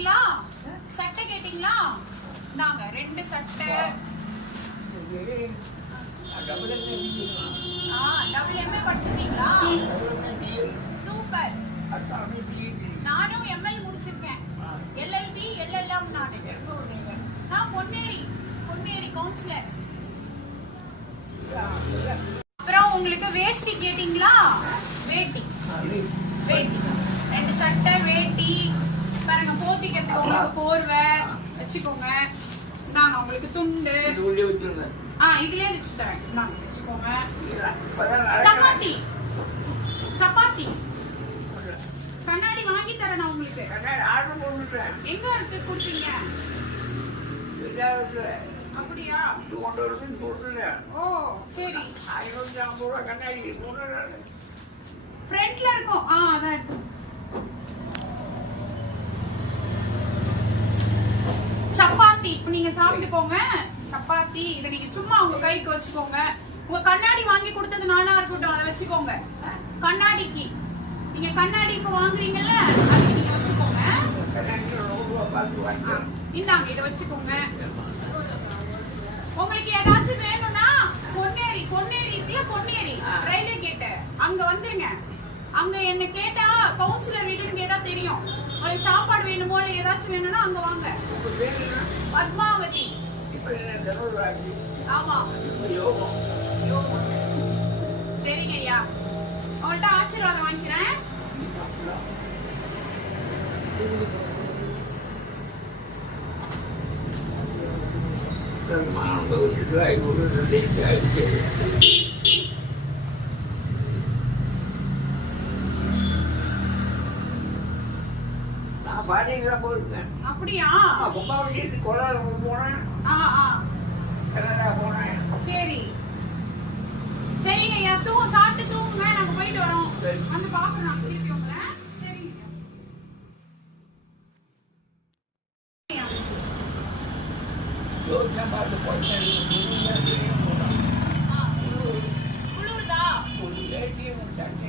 கேட்டீங்களா? சட்டை கேட்டீங்களா? நாங்க ரெண்டு சட்டை. ஆ டபுள் எம்ஏ படிச்சிருக்கீங்களா? சூப்பர். நானும் எம்எல் முடிச்சிருக்கேன். எல்எல்பி எல்எல்எம் நானு. நான் பொன்னேரி பொன்னேரி கவுன்சிலர் அப்புறம் உங்களுக்கு வேஷ்டி கேட்டீங்களா? வேட்டி. வேட்டி. ரெண்டு சட்டை வேட்டி. பாருங்க போத்திக்கிறதுக்கு உங்களுக்கு போர்வை வச்சுக்கோங்க. நாங்க உங்களுக்கு துண்டு. ஆ இதுலயே வச்சு தரேன். நாங்க வச்சுக்கோங்க. சப்பாத்தி. சப்பாத்தி. கண்ணாடி வாங்கி தரேன் நான் உங்களுக்கு. எங்க இருக்கு கொடுத்தீங்க? அப்படியா? ஓ சரி. ஃப்ரண்ட்ல இருக்கும். ஆ அதான் இருக்கு சப்பாத்தி இப்ப நீங்க சாப்பிட்டுக்கோங்க. சப்பாத்தி இதை நீங்க சும்மா உங்க கைக்கு வச்சுக்கோங்க. உங்க கண்ணாடி வாங்கி கொடுத்தது நானா இருக்கட்டும் அதை வச்சுக்கோங்க. கண்ணாடிக்கு. நீங்க கண்ணாடி இப்ப வாங்குறீங்கல்ல அதுக்கு நீங்க வச்சுக்கோங்க. இந்தாங்க இதை வச்சுக்கோங்க. உங்களுக்கு ஏதாச்சும் வேணும்னா பொன்னேரி பொன்னேரி இருக்குல்ல பொன்னேரி. ரயில்வே கேட்டு அங்க வந்துருங்க. அங்க என்ன கேட்டா கவுன்சிலர் வீடுன்னு கேட்டா தெரியும். உங்களுக்கு சாப்பாடு வேணுமோ இல்ல ஏதாச்சும் வேணும்னா அங்க வாங்க. ஆமா சரிங்க ஐயா உங்கள்ட்ட ஆசீர்வாதம் வாங்கிக்கிறேன். நான் பாட்டிங்களா போயிருக்கேன். அப்படியா? பொம்மாவட்டி கொள்ளாரம் போனேன். జోధ్యమాలు ఏటీఎం అంటే